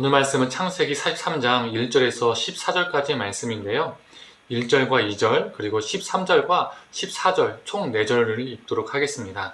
오늘 말씀은 창세기 43장 1절에서 14절까지의 말씀인데요. 1절과 2절 그리고 13절과 14절 총 4절을 읽도록 하겠습니다.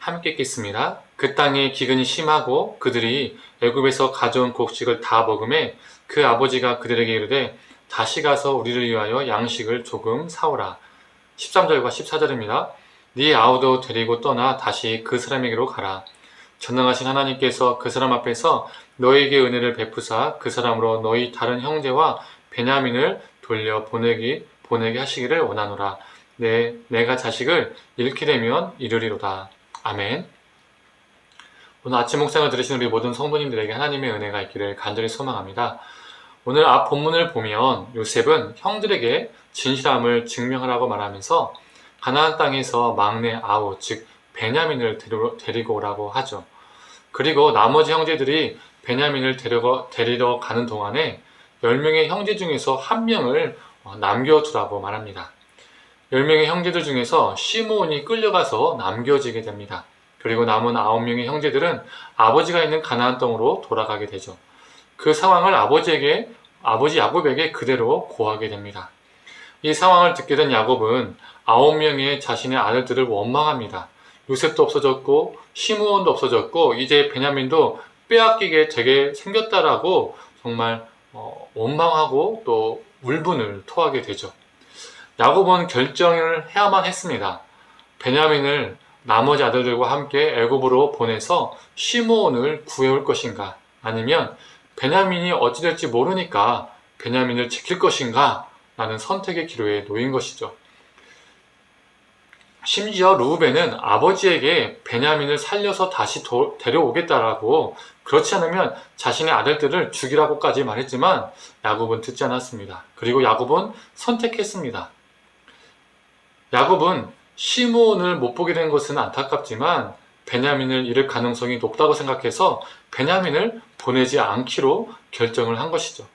함께 읽겠습니다. 그 땅에 기근이 심하고 그들이 애굽에서 가져온 곡식을 다 먹음에 그 아버지가 그들에게 이르되 다시 가서 우리를 위하여 양식을 조금 사오라. 13절과 14절입니다. 네 아우도 데리고 떠나 다시 그 사람에게로 가라. 전능하신 하나님께서 그 사람 앞에서 너희에게 은혜를 베푸사 그 사람으로 너희 다른 형제와 베냐민을 돌려 보내게 하시기를 원하노라. 내가 자식을 잃게 되면 이르리로다. 아멘. 오늘 아침 묵상을 들으신 우리 모든 성도님들에게 하나님의 은혜가 있기를 간절히 소망합니다. 오늘 앞 본문을 보면 요셉은 형들에게 진실함을 증명하라고 말하면서 가나안 땅에서 막내 아우 즉 베냐민을 데리고 오라고 하죠. 그리고 나머지 형제들이 베냐민을 데리러 가는 동안에 10명의 형제 중에서 1명을 남겨두라고 말합니다. 10명의 형제들 중에서 시므온이 끌려가서 남겨지게 됩니다. 그리고 남은 9명의 형제들은 아버지가 있는 가나안 땅으로 돌아가게 되죠. 그 상황을 아버지 야곱에게 그대로 고하게 됩니다. 이 상황을 듣게 된 야곱은 9명의 자신의 아들들을 원망합니다. 요셉도 없어졌고 시므온도 없어졌고 이제 베냐민도 빼앗기게 되게 생겼다라고 정말 원망하고 또 울분을 토하게 되죠. 야곱은 결정을 해야만 했습니다. 베냐민을 나머지 아들들과 함께 애굽으로 보내서 시므온을 구해올 것인가, 아니면 베냐민이 어찌 될지 모르니까 베냐민을 지킬 것인가 라는 선택의 기로에 놓인 것이죠. 심지어 르우벤은 아버지에게 베냐민을 살려서 다시 데려오겠다라고, 그렇지 않으면 자신의 아들들을 죽이라고까지 말했지만 야곱은 듣지 않았습니다. 그리고 야곱은 선택했습니다. 야곱은 시므온을 못 보게 된 것은 안타깝지만 베냐민을 잃을 가능성이 높다고 생각해서 베냐민을 보내지 않기로 결정을 한 것이죠.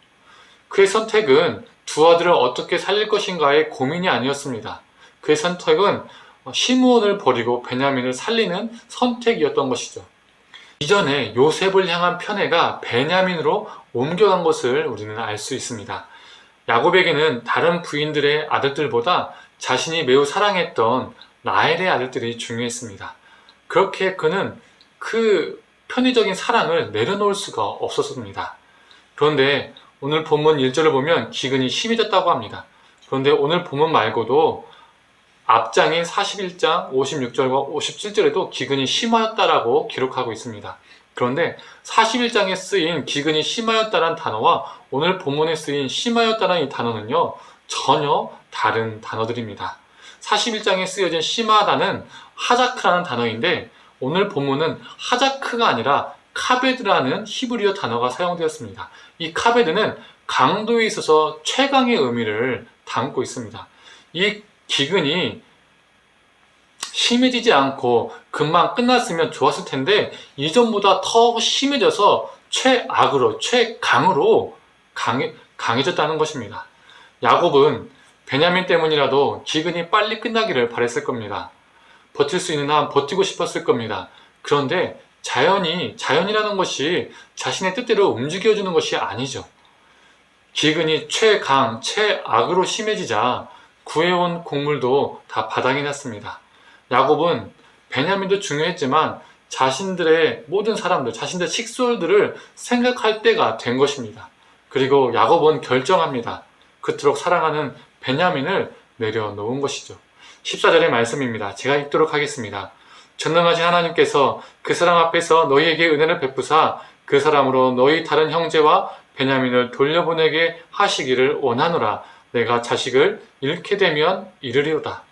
그의 선택은 두 아들을 어떻게 살릴 것인가의 고민이 아니었습니다. 그의 선택은 시므온을 버리고 베냐민을 살리는 선택이었던 것이죠. 이전에 요셉을 향한 편애가 베냐민으로 옮겨간 것을 우리는 알 수 있습니다. 야곱에게는 다른 부인들의 아들들보다 자신이 매우 사랑했던 라헬의 아들들이 중요했습니다. 그렇게 그는 그 편의적인 사랑을 내려놓을 수가 없었습니다. 그런데 오늘 본문 1절을 보면 기근이 심해졌다고 합니다. 그런데 오늘 본문 말고도 앞장인 41장 56절과 57절에도 기근이 심하였다라고 기록하고 있습니다. 그런데 41장에 쓰인 기근이 심하였다라는 단어와 오늘 본문에 쓰인 심하였다라는 이 단어는요, 전혀 다른 단어들입니다. 41장에 쓰여진 심하다는 하자크라는 단어인데 오늘 본문은 하자크가 아니라 카베드라는 히브리어 단어가 사용되었습니다. 이 카베드는 강도에 있어서 최강의 의미를 담고 있습니다. 이 기근이 심해지지 않고 금방 끝났으면 좋았을 텐데 이전보다 더 심해져서 최강으로 강해졌다는 것입니다. 야곱은 베냐민 때문이라도 기근이 빨리 끝나기를 바랬을 겁니다. 버틸 수 있는 한 버티고 싶었을 겁니다. 그런데 자연이라는 것이 자신의 뜻대로 움직여주는 것이 아니죠. 기근이 최악으로 심해지자 구해온 곡물도 다 바닥이 났습니다. 야곱은 베냐민도 중요했지만 자신들의 모든 사람들, 자신들의 식솔들을 생각할 때가 된 것입니다. 그리고 야곱은 결정합니다. 그토록 사랑하는 베냐민을 내려놓은 것이죠. 14절의 말씀입니다. 제가 읽도록 하겠습니다. 전능하신 하나님께서 그 사람 앞에서 너희에게 은혜를 베푸사 그 사람으로 너희 다른 형제와 베냐민을 돌려보내게 하시기를 원하노라. 내가 자식을 잃게 되면 이르리로다.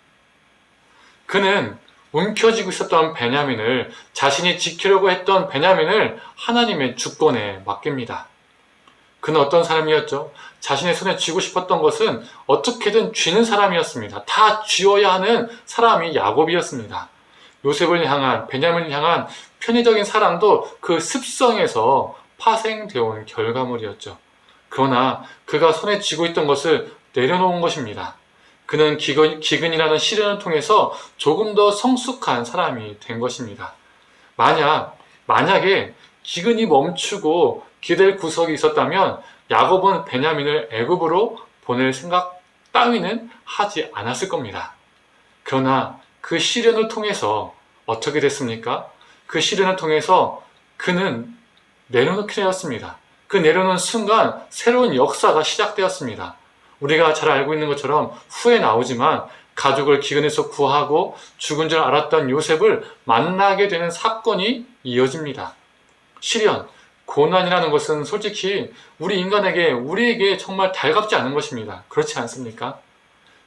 그는 움켜쥐고 있었던 베냐민을, 자신이 지키려고 했던 베냐민을 하나님의 주권에 맡깁니다. 그는 어떤 사람이었죠? 자신의 손에 쥐고 싶었던 것은 어떻게든 쥐는 사람이었습니다. 다 쥐어야 하는 사람이 야곱이었습니다. 요셉을 향한, 베냐민을 향한 편의적인 사랑도 그 습성에서 파생되어 온 결과물이었죠. 그러나 그가 손에 쥐고 있던 것을 내려놓은 것입니다. 그는 기근이라는 시련을 통해서 조금 더 성숙한 사람이 된 것입니다. 만약에 기근이 멈추고 기댈 구석이 있었다면 야곱은 베냐민을 애굽으로 보낼 생각 따위는 하지 않았을 겁니다. 그러나 그 시련을 통해서 어떻게 됐습니까? 그 시련을 통해서 그는 내려놓게 되었습니다. 그 내려놓은 순간 새로운 역사가 시작되었습니다. 우리가 잘 알고 있는 것처럼 후에 나오지만 가족을 기근에서 구하고 죽은 줄 알았던 요셉을 만나게 되는 사건이 이어집니다. 시련, 고난이라는 것은 솔직히 우리에게 정말 달갑지 않은 것입니다. 그렇지 않습니까?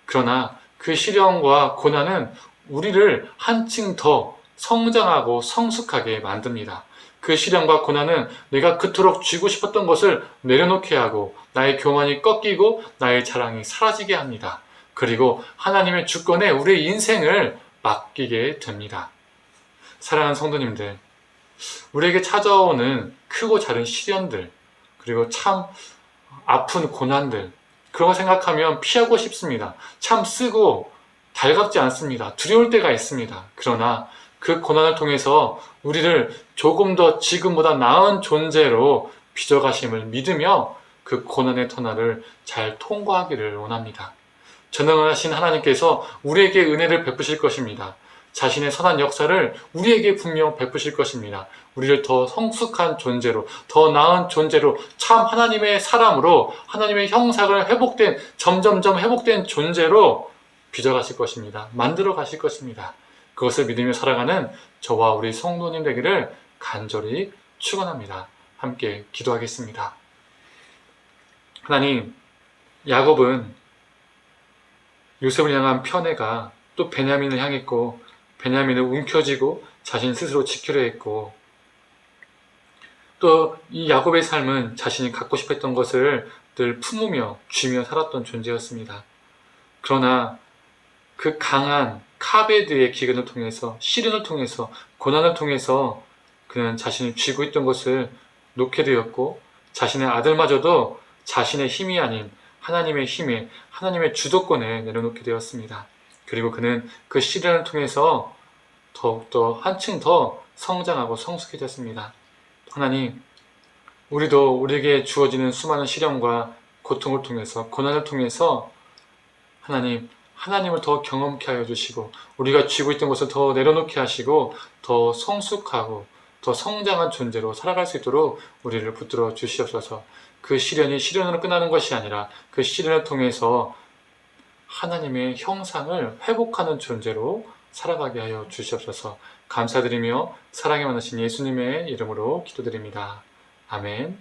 그러나 그 시련과 고난은 우리를 한층 더 성장하고 성숙하게 만듭니다. 그 시련과 고난은 내가 그토록 쥐고 싶었던 것을 내려놓게 하고 나의 교만이 꺾이고 나의 자랑이 사라지게 합니다. 그리고 하나님의 주권에 우리의 인생을 맡기게 됩니다. 사랑하는 성도님들, 우리에게 찾아오는 크고 작은 시련들, 그리고 참 아픈 고난들, 그런 거 생각하면 피하고 싶습니다. 참 쓰고 달갑지 않습니다. 두려울 때가 있습니다. 그러나 그 고난을 통해서 우리를 조금 더 지금보다 나은 존재로 빚어가심을 믿으며 그 고난의 터널을 잘 통과하기를 원합니다. 전능하신 하나님께서 우리에게 은혜를 베푸실 것입니다. 자신의 선한 역사를 우리에게 분명 베푸실 것입니다. 우리를 더 성숙한 존재로, 더 나은 존재로, 참 하나님의 사람으로, 하나님의 형상을 점점점 회복된 존재로 빚어가실 것입니다. 만들어 가실 것입니다. 그것을 믿으며 살아가는 저와 우리 성도님 되기를 간절히 축원합니다. 함께 기도하겠습니다. 하나님, 야곱은 요셉을 향한 편애가 또 베냐민을 향했고, 베냐민을 움켜쥐고 자신 스스로 지키려 했고, 또 이 야곱의 삶은 자신이 갖고 싶었던 것을 늘 품으며 쥐며 살았던 존재였습니다. 그러나 그 강한 카베드의 기근을 통해서, 시련을 통해서, 고난을 통해서 그는 자신이 쥐고 있던 것을 놓게 되었고, 자신의 아들마저도 자신의 힘이 아닌 하나님의 힘에, 하나님의 주도권에 내려놓게 되었습니다. 그리고 그는 그 시련을 통해서 더욱더 한층 더 성장하고 성숙해졌습니다. 하나님, 우리도 우리에게 주어지는 수많은 시련과 고통을 통해서, 고난을 통해서 하나님을 더 경험케 하여 주시고, 우리가 쥐고 있던 것을 더 내려놓게 하시고, 더 성숙하고 더 성장한 존재로 살아갈 수 있도록 우리를 붙들어 주시옵소서. 그 시련이 시련으로 끝나는 것이 아니라 그 시련을 통해서 하나님의 형상을 회복하는 존재로 살아가게 하여 주시옵소서. 감사드리며 사랑에 많으신 예수님의 이름으로 기도드립니다. 아멘.